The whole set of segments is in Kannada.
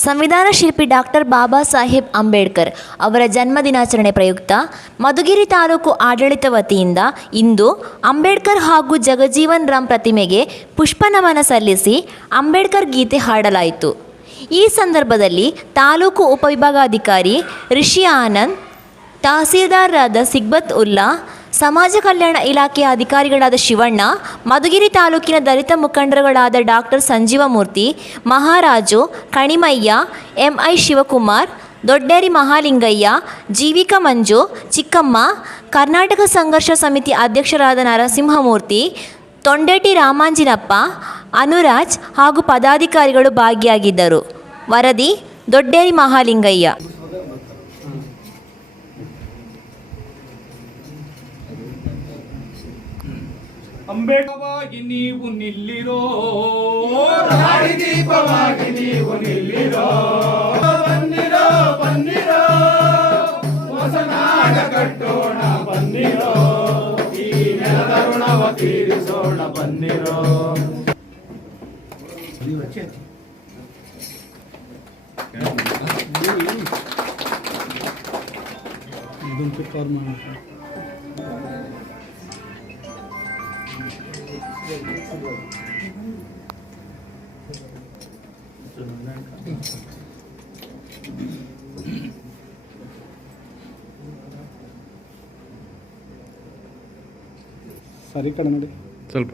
ಸಂವಿಧಾನ ಶಿಲ್ಪಿ ಡಾಕ್ಟರ್ ಬಾಬಾ ಸಾಹೇಬ್ ಅಂಬೇಡ್ಕರ್ ಅವರ ಜನ್ಮದಿನಾಚರಣೆ ಪ್ರಯುಕ್ತ ಮಧುಗಿರಿ ತಾಲೂಕು ಆಡಳಿತ ವತಿಯಿಂದ ಇಂದು ಅಂಬೇಡ್ಕರ್ ಹಾಗೂ ಜಗಜೀವನ್ ರಾಮ್ ಪ್ರತಿಮೆಗೆ ಪುಷ್ಪನಮನ ಸಲ್ಲಿಸಿ ಅಂಬೇಡ್ಕರ್ ಗೀತೆ ಹಾಡಲಾಯಿತು. ಈ ಸಂದರ್ಭದಲ್ಲಿ ತಾಲೂಕು ಉಪವಿಭಾಗಾಧಿಕಾರಿ ರಿಷಿ ಆನಂದ್, ತಹಸೀಲ್ದಾರರಾದ ಸಿಗ್ಬತ್ ಉಲ್ಲಾ, ಸಮಾಜ ಕಲ್ಯಾಣ ಇಲಾಖೆಯ ಅಧಿಕಾರಿಗಳಾದ ಶಿವಣ್ಣ, ಮಧುಗಿರಿ ತಾಲೂಕಿನ ದಲಿತ ಮುಖಂಡರುಗಳಾದ ಡಾಕ್ಟರ್ ಸಂಜೀವಮೂರ್ತಿ, ಮಹಾರಾಜು, ಕಣಿಮಯ್ಯ, ಎಂಐ ಶಿವಕುಮಾರ್, ದೊಡ್ಡೇರಿ ಮಹಾಲಿಂಗಯ್ಯ, ಜೀವಿಕ ಮಂಜು, ಚಿಕ್ಕಮ್ಮ, ಕರ್ನಾಟಕ ಸಂಘರ್ಷ ಸಮಿತಿ ಅಧ್ಯಕ್ಷರಾದ ನರಸಿಂಹಮೂರ್ತಿ, ತೊಂಡೇಟಿ ರಾಮಾಂಜಿನಪ್ಪ, ಅನುರಾಜ್ ಹಾಗೂ ಪದಾಧಿಕಾರಿಗಳು ಭಾಗಿಯಾಗಿದ್ದರು. ವರದಿ ದೊಡ್ಡೇರಿ ಮಹಾಲಿಂಗಯ್ಯ. ಅಂಬೇಡ್ಕರವಾಗಿ ನೀವು ನಿಲ್ಲಿರೋ, ದಾರಿ ದೀಪವಾಗಿ ನೀವು ನಿಲ್ಲಿರೋ, ಬನ್ನಿರೋ ಬನ್ನಿರೋ ಹೊಸನಾಡ ಕಟ್ಟೋಣ ಬನ್ನಿರೋ, ಈ ನೆಲದ ಋಣವ ತೀರಿಸೋಣ ಬನ್ನಿರೋ. ಸರಿ ಕಡೆ ನೋಡಿ ಸ್ವಲ್ಪ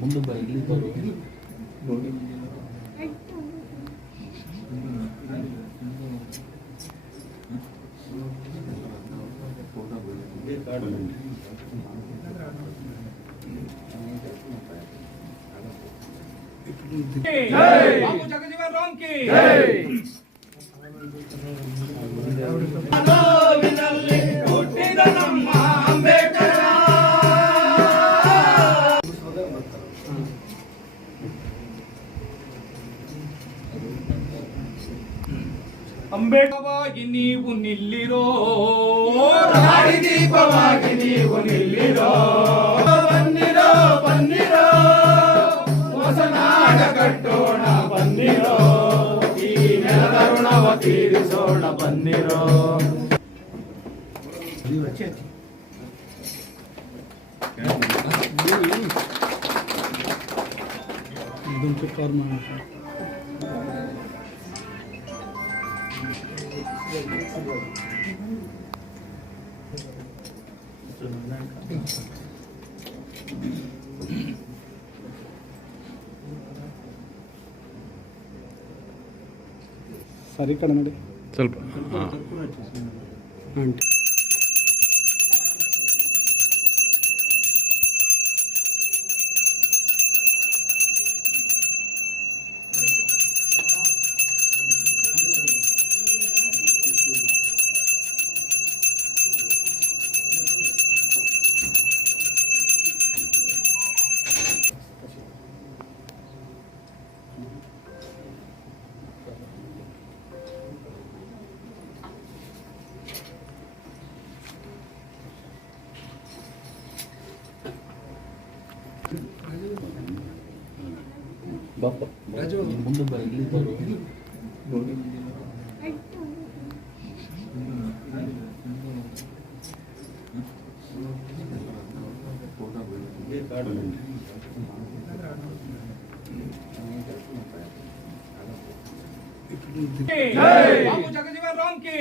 ಮುಂದೆ ಇಲ್ಲಿ ಜಗಜೀವನ್ ರಾಮ್ ಕಿ ಹುಟ್ಟಿದ ನಮ್ಮ ಅಂಬೇಡ್ಕರ. ಅಂಬೇಡ್ಕರವಾಗಿ ನೀವು ನಿಲ್ಲಿರೋ, ದಾರಿ ದೀಪವಾಗಿ ನೀವು ನಿಲ್ಲಿರೋ, ಬನ್ನಿರೋ ಬನ್ನಿರೋ ಹೊಸನಾಡ ಕಟ್ಟೋಣ ಬನ್ನಿರೋ, ಈ ನೆಲದ ಋಣವ ತೀರಿಸೋಣ ಬನ್ನಿರೋ. ಸರಿ ಕಡೆ ನೋಡಿ ಸ್ವಲ್ಪ ಮುಂದೆ ಇಲ್ಲಿ ಜಗಜೀವನ್ ರಾಮ್ ಕಿ